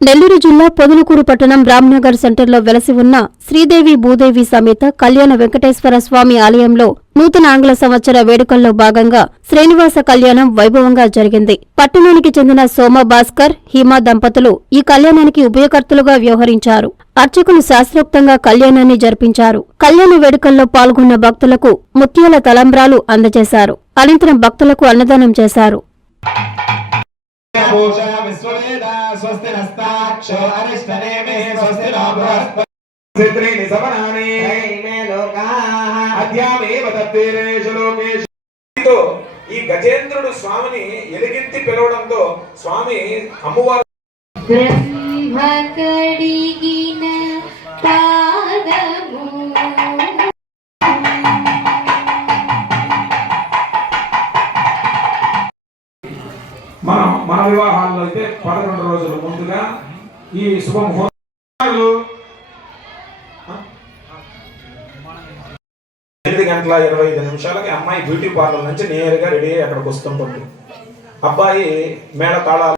నెల్లూరు జిల్లా పొదులుకూరు పట్టణం రామ్నగర్ సెంటర్లో వెలసి ఉన్న శ్రీదేవి భూదేవి సమేత కళ్యాణ వెంకటేశ్వర స్వామి ఆలయంలో నూతన ఆంగ్ల సంవత్సర వేడుకల్లో భాగంగా శ్రీనివాస కళ్యాణం వైభవంగా జరిగింది. పట్టణానికి చెందిన సోమ భాస్కర్ హిమా దంపతులు ఈ కళ్యాణానికి ఉభయకర్తలుగా వ్యవహరించారు. అర్చకులు శాస్త్రోక్తంగా కళ్యాణాన్ని జరిపించారు. కళ్యాణ వేడుకల్లో పాల్గొన్న భక్తులకు ముత్యాల తలంబ్రాలు అందజేశారు. అనంతరం భక్తులకు అన్నదానం చేశారు. భూషా విశ్వవేద స్వస్తి నస్తాక్షో అరిష్టనేమి స్వస్తి నో బృహస్పతి. త్రీని సమనాని అధ్యామేవ తత్తేరేషు లోకేషు. ఈ గజేంద్రుడు స్వామిని ఎలుగెత్తి పిలవడంతో స్వామి అమ్మవారు బ్రహ్మ మన మన వివాహాల్లో అయితే పదకొండు రోజుల ముందుగా ఈ శుభముహూర్తాలు. ఎనిమిది గంటల ఇరవై ఐదు నిమిషాలకి అమ్మాయి బ్యూటీ పార్లర్ నుంచి నేరుగా రెడీ అయ్యి అక్కడికి వస్తుంటుంది. అబ్బాయి మేడ తాళాలు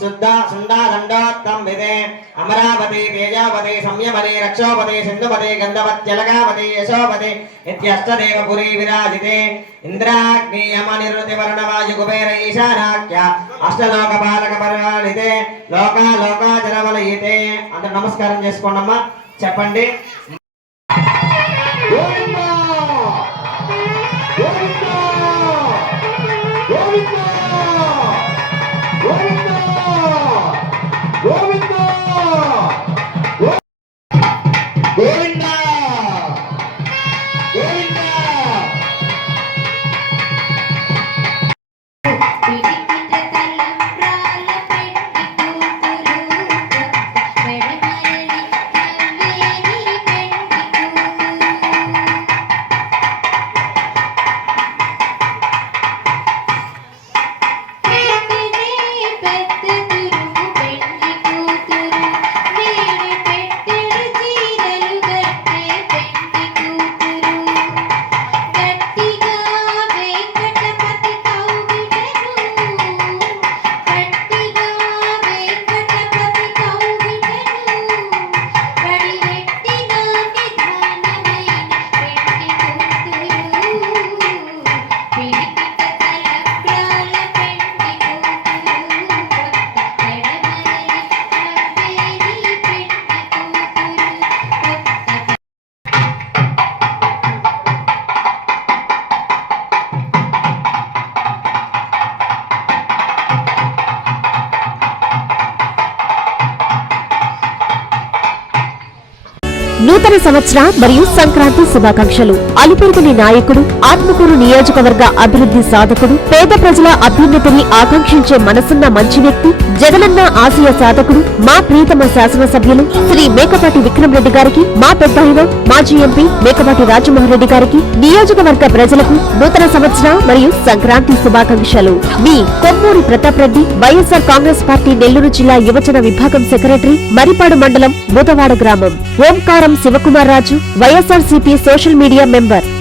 శుద్ధ సుందాదండోత్తం విదే. అమరావతి తేజావతి సంయమతి రక్షోపతి సింధుపతి గంధవత్యలగావతి యశోపతి ఇత్యష్టదేవపురి విరాజితే. ఇంద్రాగ్ని వర్ణవాయు కుబేర ఈశానాఖ్య అష్టలోక పాలక పరిపాలితే లోకా లోకాచరవలయితే అందరు నమస్కారం చేసుకోండమ్మా. చెప్పండి. నూతన సంవత్సర మరియు సంక్రాంతి శుభాకాంక్షలు. అలిపెరుగుని నాయకుడు ఆత్మకూరు నియోజకవర్గ అభివృద్ధి సాధకుడు పేద ప్రజల అభ్యున్నతిని ఆకాంక్షించే మనసున్న మంచి వ్యక్తి జగనన్న ఆశయ సాధకుడు మా ప్రీతమ శాసనసభ్యులు శ్రీ మేకపాటి విక్రమరెడ్డి గారికి మా పెద్ద మాజీ ఎంపీ మేకపాటి రాజమోహన్ రెడ్డి గారికి నియోజకవర్గ ప్రజలకు నూతన సంవత్సర మరియు సంక్రాంతి శుభాకాంక్షలు. మీ కొమ్మూరి ప్రతాప్ రెడ్డి వైఎస్ఆర్ కాంగ్రెస్ పార్టీ నెల్లూరు జిల్లా యువజన విభాగం సెక్రటరీ మరిపాడు మండలం బూతవాడ గ్రామం. Omkaram Sivakumar Raju YSR social media member.